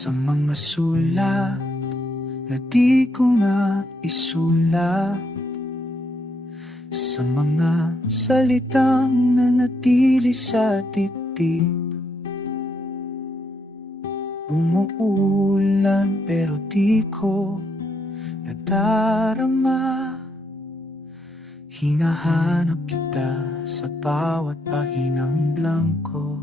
Sa mga sulat na di ko na isulat, sa mga salitang nanatili sa dibdib. Umuulan pero di ko nadarama. Hinahanap kita sa bawat pahinang blanko.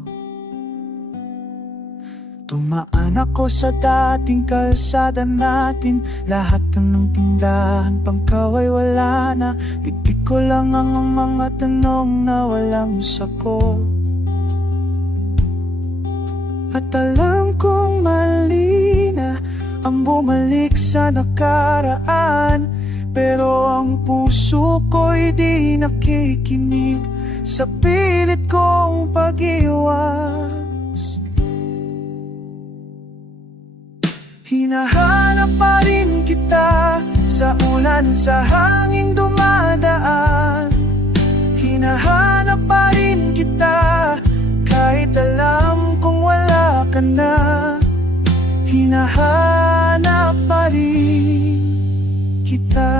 Tumaan ako sa dating kalsada natin, lahat ng tindahan pangkaway wala na. Bitbit ko lang ang mga tanong na walang sagot. At alam kong mali na ang bumalik sa nakaraan, pero ang puso ko'y di nakikinig sa pilit kong pag-iwas. Hinahanap pa rin kita sa ulan, sa hanging dumadaan. Hinahanap pa rin kita kahit alam kong wala ka na. Hinahanap pa rin kita.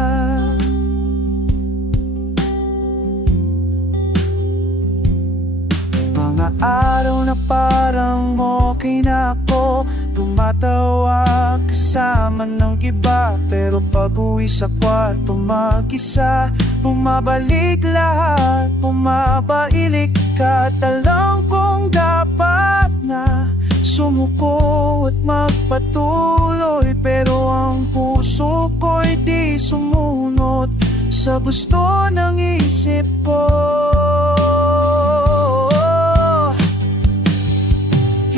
Mga araw na parang okay na ako, tumatawa kasama ng iba, pero pag-uwi sa kwarto mag-isa, bumabalik lahat, bumabailik ka. At alam kong dapat na sumuko at magpatuloy, pero ang puso ko'y di sumunod sa gusto ng isip ko.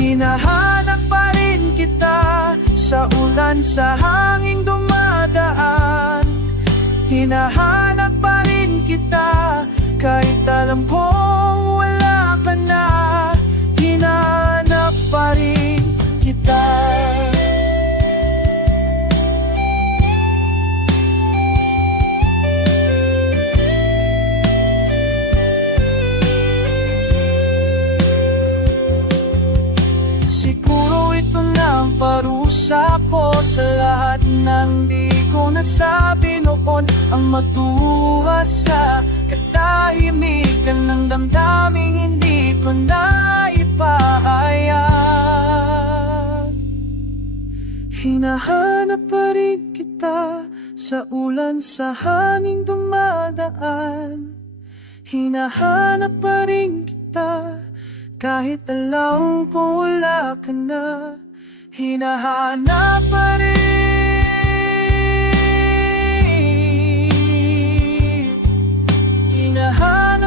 Hinahanap pa rin kita sa ulan, sa hanging dumadaan. Hinahanap pa rin kita kahit alam kong wala ka na. Hinahanap pa rin kita. Siguro ito na ang parusa ko sa lahat ng di ko nasabi noon, ang matuwa sa katahimikan ng damdaming hindi ko na ipahayag. Hinahanap pa rin kita sa ulan, sa hanging dumadaan. Hinahanap pa rin kita kahit alam ko wala ka na. Hinahanap pa rin. Hinahanap